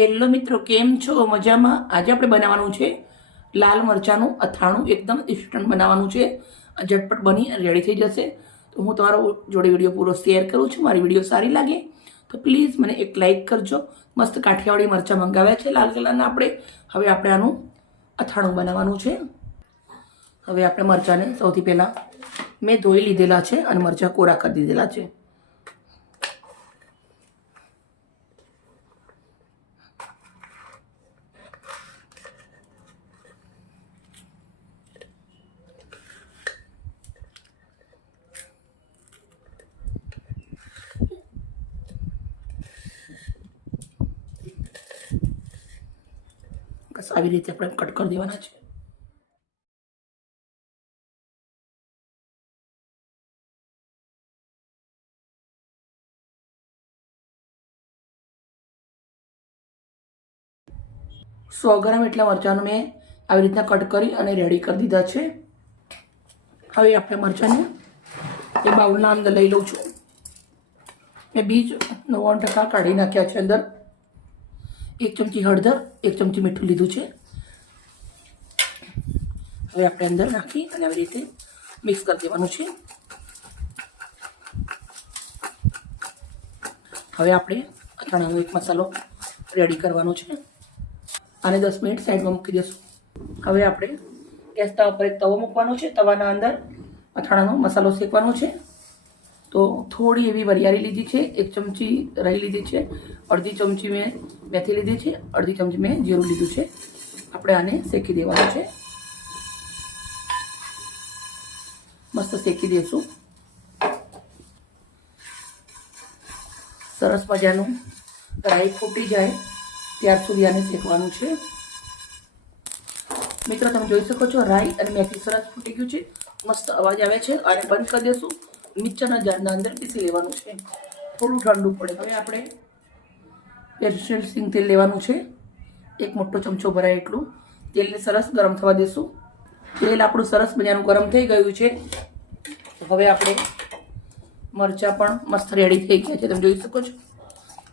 Hello મિત્રો કેમ છો? મજામાં? આજે આપણે બનાવવાનું છે લાલ મરચાંનું અથાણું, એકદમ ઇન્સ્ટન્ટ બનાવવાનું છે. ઝટપટ બની અને રેડી થઈ જશે. તો હું તમારો જોડે વીડિયો પૂરો શેર કરું છું. મારી વીડિયો સારી લાગે તો પ્લીઝ મને એક લાઇક કરજો. મસ્ત કાઠિયાવાડી મરચાં મંગાવ્યા છે લાલ કલરના આપણે. હવે આપણે આનું અથાણું બનાવવાનું છે. હવે આપણે મરચાંને સૌથી પહેલાં મેં ધોઈ લીધેલા છે અને મરચાં કોરા કરી દીધેલા છે. આવી રીતે આપણે કટ કરી દેવાના છે. સો ગ્રામ એટલા મરચાંનું મેં આવી રીતના કટ કરી અને રેડી કરી દીધા છે. હવે આપણે મરચાંને એ બાઉલના અંદર લઈ લઉં છું. મેં બીજ નવ્વાણું ટકા કાઢી નાખ્યા છે અંદર. એક ચમચી હળદર, એક ચમચી મીઠું લીધું છે. હવે આપણે અંદર નાખી અને આવી રીતે મિક્સ કરી દેવાનું છે. હવે આપણે અથાણાનો એક મસાલો રેડી કરવાનો છે. આને દસ મિનિટ સાઈડમાં મૂકી દઈશું હવે આપણે ગેસ તવા પર એક તવો મૂકવાનો છે. તવાના અંદર અથાણાનો મસાલો શેકવાનો છે. તો થોડી એવી વરિયાળી લીધી છે, એક ચમચી રહી લીધી છે, અડધી ચમચી મેં મેથી લીધી છે, અડધી ચમચી મેં જીરું લીધું છે. આપણે આને શેકી દેવાનું છે. મસ્ત શેકી દઈશું સરસ મજાનું રાઈ ફૂટી જાય ત્યાર સુધી આને શેકવાનું છે. મિત્રો, તમે જોઈ શકો છો, રાઈ અને મેથી સરસ ફૂટી ગયું છે. મસ્ત અવાજ આવે છે. અને બંધ કરી દેશું. મિક્સરના જારના અંદર પીસી લેવાનું છે. થોડું ઠંડુ પડે. હવે આપણે પેરસેલ સિંગ તેલ લેવાનું છે. એક મોટો ચમચો ભરાય એટલું. તેલને સરસ ગરમ થવા દેશું. તેલ આપણું સરસ મજાનું ગરમ થઈ ગયું છે. હવે આપણે મરચાં પણ મસ્ત રેડી થઈ ગયા છે. તમે જોઈ શકો છો.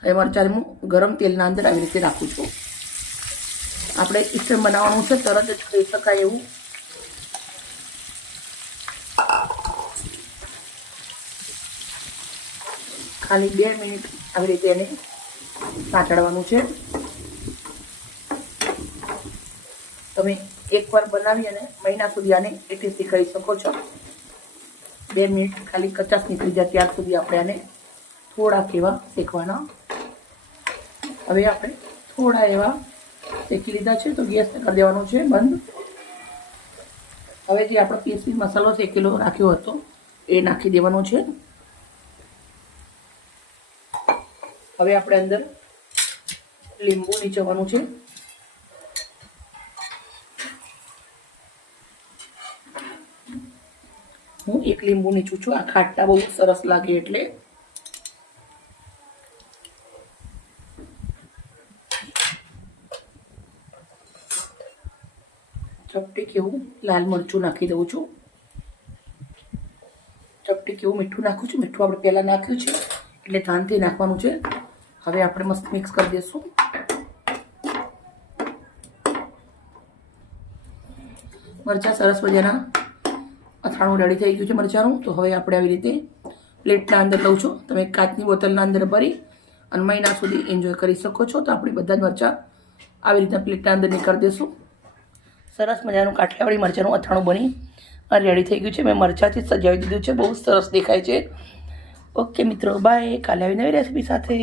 હવે મરચાં હું ગરમ તેલના અંદર આવી રીતે રાખું છું. આપણે ઇસ્ટન બનાવવાનું છે. તરત જ ખાઈ શકાય એવું. ખાલી બે મિનિટ આવી રીતે એને સાંકળવાનું છે. તમે એકવાર બનાવી અને મહિના સુધી આને એટીસી કરી શકો છો. બે મિનિટ ખાલી કચાસ નીકળી જાય ત્યાર સુધી આપણે આને થોડાક એવા શેકવાના. હવે આપણે થોડા એવા શેકી લીધા છે તો ગેસને કરી દેવાનો છે બંધ. હવે જે આપણો પીસી મસાલો શેકેલો રાખ્યો હતો એ નાખી દેવાનો છે. હવે આપણે અંદર લીંબુ નીચવાનું છે. હું એક લીંબુ નીચું છું. આ ખાટા બહુ સરસ લાગે એટલે. ચપટી કેવું લાલ મરચું નાખી દઉં છું. ચપટી કેવું મીઠું નાખું છું. મીઠું આપણે પહેલાં નાખ્યું છે. એટલે ધાનથી નાખવાનું છે. હવે આપણે મસ્ત મિક્સ કરી દઈશું મરચાં સરસ મજાના અથાણું રેડી થઈ ગયું છે મરચાંનું. તો હવે આપણે આવી રીતે પ્લેટના અંદર લઉં છું. તમે કાચની બોટલના અંદર ભરી અને મહિના સુધી એન્જોય કરી શકો છો. તો આપણે બધા જ મરચાં આવી રીતના પ્લેટના અંદર નીકળી દઈશું સરસ મજાનું કાઠિયાવાડી મરચાંનું અથાણું બની અને રેડી થઈ ગયું છે. મેં મરચાંથી સજાવી દીધું છે. બહુ સરસ દેખાય છે. ઓકે મિત્રો બાય કાલે આવી નવી રેસીપી સાથે.